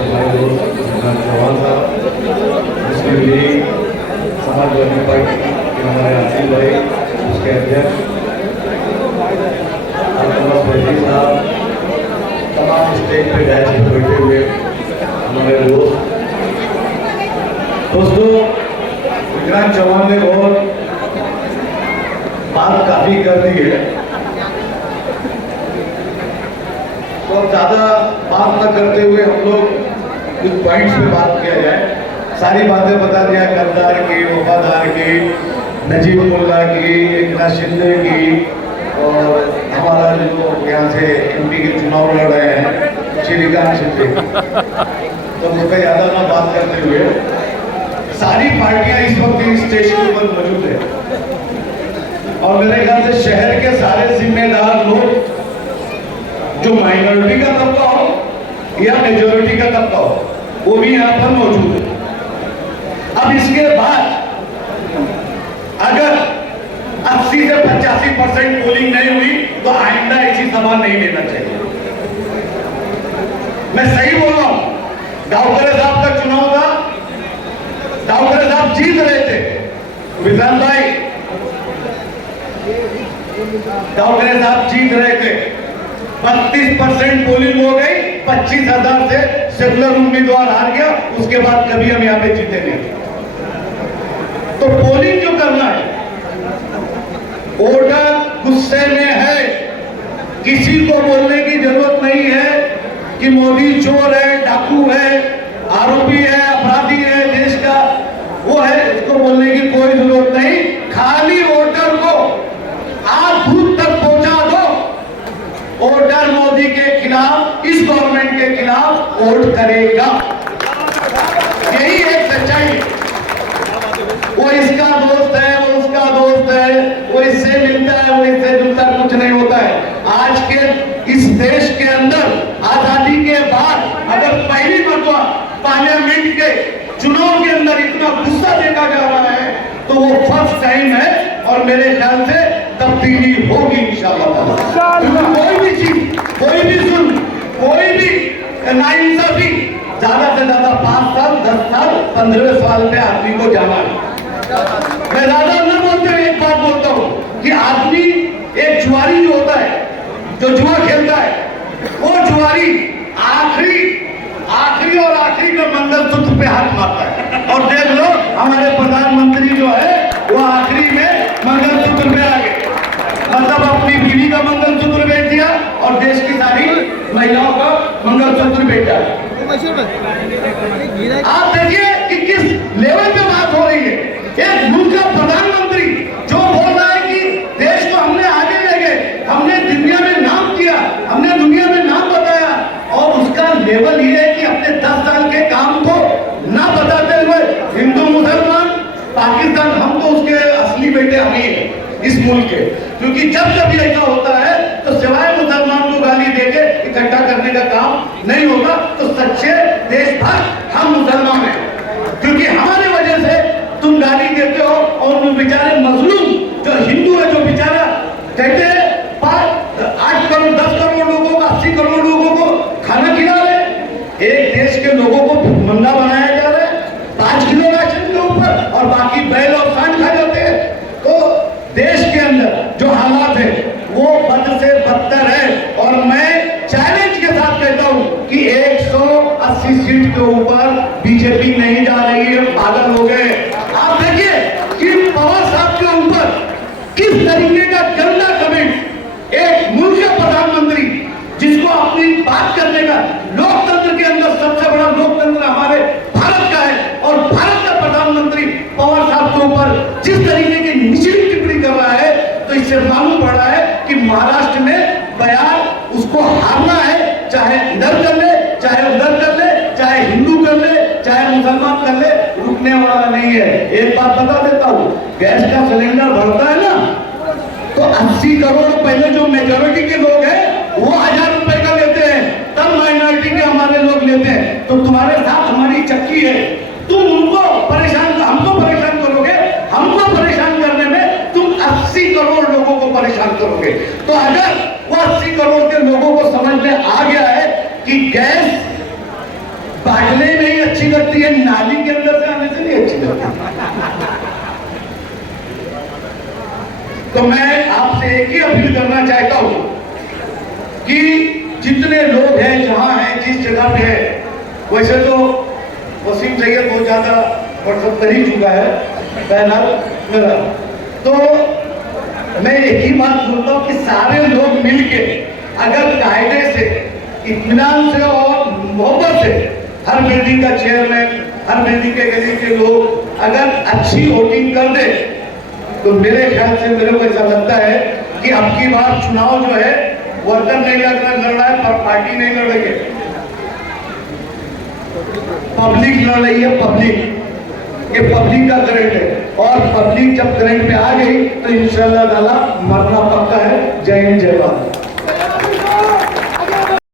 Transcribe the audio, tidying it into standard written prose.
हमारे दोस्त चौहान साहब, मुस्लिम लीग, समाजवादी पार्टी के हमारे आसिफ भाई, उसके अध्यक्ष साहब, तमाम स्टेज पे बैठे हुए हमारे दोस्तों, विक्रांत चौहान ने बहुत बात काफी कर दी है, तो ज्यादा बात न करते हुए हम लोग कुछ पॉइंट्स पे बात किया जाए। सारी बातें बता दिया, गद्दार की, वफादार की, नजीब मुल्ला की, एकनाथ शिंदे की, और हमारा जो यहाँ से एमपी के चुनाव लड़ रहे हैं श्रीकांत शिंदे, तो उस पर ज़्यादा ना बात करते हुए, सारी पार्टियां इस वक्त इस स्टेज के ऊपर मौजूद है और मेरे ख्याल से शहर के सारे जिम्मेदार लोग, जो माइनॉरिटी का तबका हो या मेजॉरिटी का तबका हो, वो भी यहाँ पर मौजूद है। अब इसके बाद अगर 80 से 85% पोलिंग नहीं हुई तो आइंदा ऐसी सभा नहीं लेना चाहिए। मैं सही बोल रहा हूं। गावकरे साहब का चुनाव था, गावकरे साहब जीत रहे थे, विधान भाई गावकरे साहब जीत रहे थे, 32% पोलिंग हो गई, 25,000 से सेकुलर उम्मीदवार हार गया। उसके बाद कभी हम यहाँ पे जीते नहीं। तो पोलिंग जो करना है, वोटर गुस्से में है, किसी को बोलने की जरूरत नहीं है कि मोदी चोर है, डाकू है, आरोपी है, अपराधी है देश का, वो है, इसको बोलने की कोई जरूरत नहीं। खाली वोटर को आप बूथ तक पहुंचा दो, वोटर मोदी के खिलाफ, इस गवर्नमेंट के खिलाफ वोट करेगा। यही एक सच्चाई है। वो इसका दोस्त है, वो उसका दोस्त है, वो इससे मिलता है, वो इससे मिलता है, कुछ नहीं होता है। आज के इस देश के अंदर आजादी के बाद अगर पहली मरतबा पार्लियामेंट के चुनाव के अंदर इतना गुस्सा देखा जा रहा है तो वो फर्स्ट टाइम है और मेरे ख्याल से तब्दीली होगी इंशाअल्लाह। कोई भी चीज, कोई भी जुल्म, कोई भी नाइंसाफी ज्यादा से ज्यादा 5 साल, 10 साल, 15 साल में आदमी को जाना है। मैं ज्यादा न बोलते हुए एक बात बोलता हूँ कि आदमी, एक जुआरी जो होता है, जो जुआ खेलता है, वो जुआरी आखिरी और आखिरी में मंगलसूत्र पे हाथ मारता है। और देख लो हमारे प्रधानमंत्री जो है वो आखिरी में मंगलसूत्र पे आ गए, मतलब अपनी बीवी का मंगलसूत्र बेच दिया और देश की सारी महिलाओं का मंगलसूत्र बेचा। आप देखिए कि किस लेवल पे बात हो रही है। एक मुल्क का प्रधानमंत्री जो बोल रहा है कि देश को हमने आगे ले गए, हमने दुनिया में नाम किया, हमने दुनिया में नाम बताया, और उसका लेवल ये है कि अपने 10 साल के काम को ना बताते हुए हिंदू मुसलमान पाकिस्तान, हम तो उसके असली बेटे हम ही हैं इस मुल्क के। क्योंकि जब जब ये ऐसा होता है तो सिवाय मुसलमान को गाली देके इकट्ठा करने का काम नहीं होता। तो सच्चे देशभक्त हम मुसलमान हैं, क्योंकि हमारे वजह से तुम गाली देते हो और वो बेचारे मजलूम जो हिंदू है, जो बेचारा कहते हैं 8 करोड़ 10 करोड़ लोगों को, 80 करोड़ लोगों को खाना खिला रहे, एक देश के लोगों को भूखमंदा बनाया जा रहा है 5 किलो राशन के ऊपर, और बाकी बैल और सांड खा जाते हैं। तो देश के अंदर जो हालात है वो बद से बदतर है। और मैं चैलेंज के साथ कहता हूं कि 180 सीट के ऊपर बीजेपी नहीं जा रही है, पागल हो गए। आप देखिए कि पवार साहब के ऊपर किस तरीके का गंदा कमेंट एक मुल्क का प्रधानमंत्री, जिसको अपनी बात करने का, लोकतंत्र के अंदर सबसे बड़ा लोकतंत्र हमारे भारत का है, और भारत का प्रधानमंत्री पवार साहब के ऊपर जिस तरीके की निचली टिप्पणी कर रहा है, तो इससे मालूम पड़ रहा है कि महाराष्ट्र में बयान उसको हारना है, चाहे इधर कर ले, चाहे उधर कर ले, चाहे हिंदू कर ले, चाहे मुसलमान कर ले, रुकने वाला नहीं है। एक बात बता देता हूँ, गैस का सिलेंडर बढ़ता है ना, तो 80 करोड़ पहले जो मेजोरिटी के लोग हैं वो 1000 रुपए का लेते हैं, तब माइनॉरिटी के हमारे लोग लेते हैं। तो तुम्हारे साथ हमारी चक्की है, तुम उनको परेशान, हमको परेशान करोगे, हमको परेशान करने में तुम 80 करोड़ लोगों को परेशान करोगे। तो अगर वो 80 करोड़ के लोगों को समझ में आ गया है कि गैस बाटले में ही अच्छी लगती है, नाली के अंदर से आने से नहीं अच्छी लगती। तो मैं आपसे एक ही अपील करना चाहता हूं कि जितने लोग हैं, जहां हैं, जिस जगह पे है, वैसे तो वसीम सैयद बहुत ज्यादा व्हाट्सएप कर ही चुका है पहला मेरा, तो मैं एक ही बात बोलता हूं कि सारे लोग मिलके अगर कायदे से, इत्मीनान से और मोहब्बत से हर बिल्डिंग का चेयरमैन, हर बिल्डिंग के गली के लोग अगर अच्छी वोटिंग कर दे, तो मेरे ख्याल से, मेरे को ऐसा लगता है कि अब की बार चुनाव जो है वर्कर नहीं लड़ रहा है, पर पार्टी नहीं लड़ रही है, पब्लिक लड़ रही है। पब्लिक, ये पब्लिक का करंट है, और पब्लिक जब करंट पे आ गई तो इंशाल्लाह ताला मरना पक्का है। जय हिंद, जय भारत।